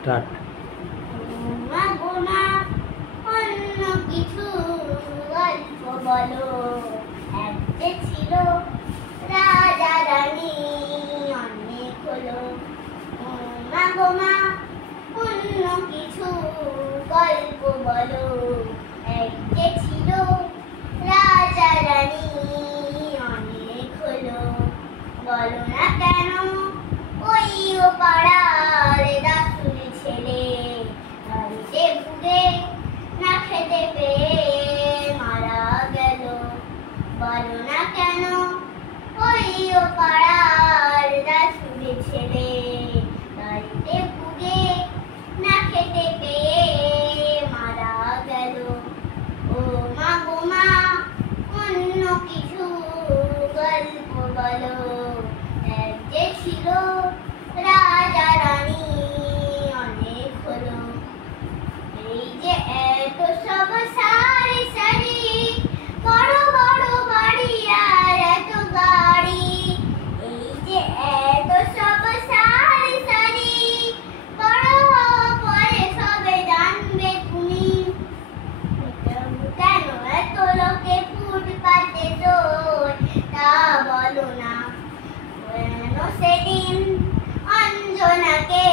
Start. মা গো মা, অন্য কিছু গল্প বলো। এক যে ছিল রাজা রানী, অনেক হলো। মা গো মা, অন্য কিছু গল্প বলো। এক যে ছিল রাজা রানী, অনেক হলো। বলো না কেন ওই ও পাড়ার দাসুর ছেলে, বাড়িতে ভুগে না খেতে পেয়ে মারা গেল। বলো না কেন ওই ও পাড়ার দাসুর ছেলে, বাড়িতে ভুগে না খেতে পেয়ে মারা গেল। ও মা গো মা, অন্য কিছু গল্প বলো। এক যে ছিল রাজা রানী, অনেক হলো। এই যে এত সব সারি সারি, বড় বড় বাড়ি আর এত গাড়ি। এই যে এত সব সারি সারি, বড় পরে সবে জানবে তুমি। কেন এত লোকে ফুটপাতে দৌড়, তা বলো না। সেদিন অঞ্জনাকে